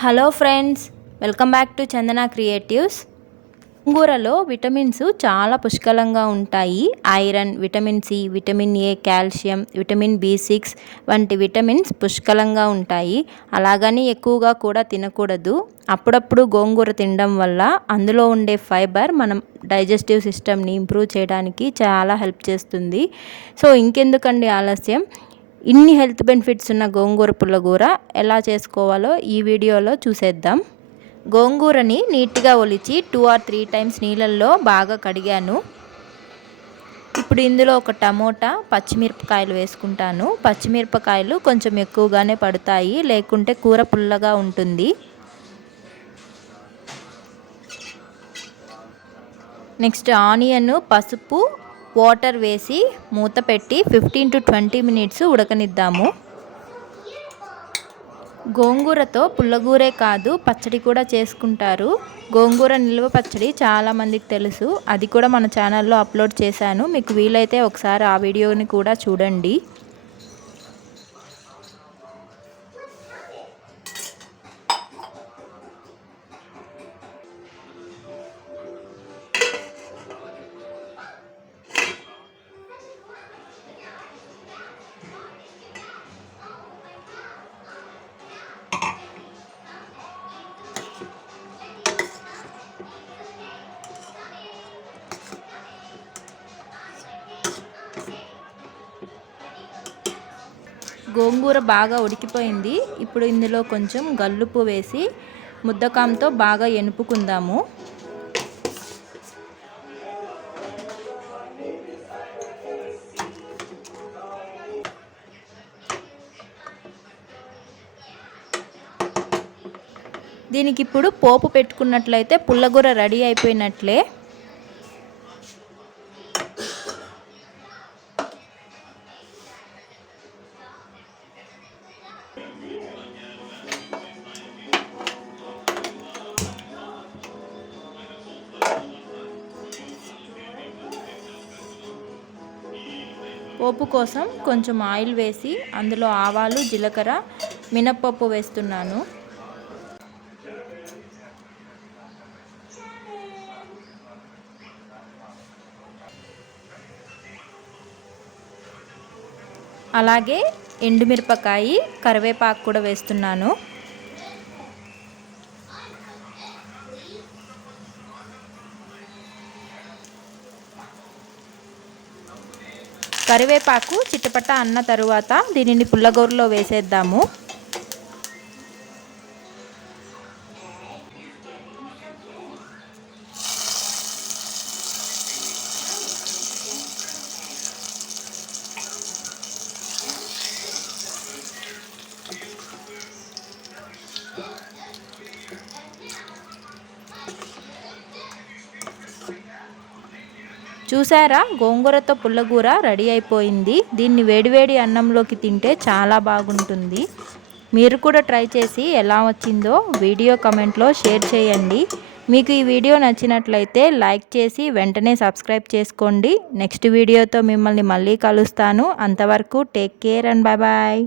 Hello friends welcome back to Chandana creatives. గోంగూరలో vitamins చాలా పుష్కలంగా ఉంటాయి. Iron vitamin C vitamin A calcium vitamin B six వంటి vitamins పుష్కలంగా ఉంటాయి. అలాగని ఎక్కువగా కూడా తినకూడదు. అప్పుడప్పుడు గోంగూర తినడం వల్ల అందులో ఉండే ఫైబర్ మనం డైజెస్టివ్ సిస్టమ్ని ఇంప్రూవ్ చేయడానికి చాలా హెల్ప్ చేస్తుంది. సో ఇంకెందుకండి ఆలస్యం? ఇన్ని హెల్త్ బెనిఫిట్స్ ఉన్న గోంగూర పుల్లగూర ఎలా చేసుకోవాలో ఈ వీడియోలో చూసేద్దాం. గోంగూరని నీట్గా ఒలిచి టూ ఆర్ త్రీ టైమ్స్ నీళ్ళల్లో బాగా కడిగాను. ఇప్పుడు ఇందులో ఒక టమోటా పచ్చిమిరపకాయలు వేసుకుంటాను. పచ్చిమిరపకాయలు కొంచెం ఎక్కువగానే పడతాయి లేకుంటే కూర పుల్లగా ఉంటుంది. నెక్స్ట్ ఆనియన్ పసుపు వాటర్ వేసి మూత పెట్టి ఫిఫ్టీన్ టు ట్వంటీ మినిట్స్ ఉడకనిద్దాము. గోంగూరతో పుల్లగూరే కాదు పచ్చడి కూడా చేసుకుంటారు. గోంగూర నిల్వ పచ్చడి చాలామందికి తెలుసు. అది కూడా మన ఛానల్లో అప్లోడ్ చేశాను. మీకు వీలైతే ఒకసారి ఆ వీడియోని కూడా చూడండి. గోంగూర బాగా ఉడికిపోయింది. ఇప్పుడు ఇందులో కొంచెం గల్లుపు వేసి ముద్దకాంతో బాగా ఎనుపుకుందాము. దీనికి ఇప్పుడు పోపు పెట్టుకున్నట్లయితే పుల్లగూర రెడీ అయిపోయినట్లే. పోపు కోసం కొంచెం ఆయిల్ వేసి అందులో ఆవాలు జీలకర్ర మినప్పప్పు వేస్తున్నాను. అలాగే ఎండుమిరపకాయ కరివేపాకు కూడా వేస్తున్నాను. కరివేపాకు చిట్టపట్ట అన్న తరువాత దీనిని పుల్లగోరులో వేసేద్దాము. చూసారా? గోంగూరతో పుల్లగూర రెడీ అయిపోయింది. దీన్ని వేడివేడి అన్నంలోకి తింటే చాలా బాగుంటుంది. మీరు కూడా ట్రై చేసి ఎలా వచ్చిందో వీడియో కమెంట్లో షేర్ చేయండి. మీకు ఈ వీడియో నచ్చినట్లయితే లైక్ చేసి వెంటనే సబ్స్క్రైబ్ చేసుకోండి. నెక్స్ట్ వీడియోతో మిమ్మల్ని మళ్ళీ కలుస్తాను. అంతవరకు take care and bye bye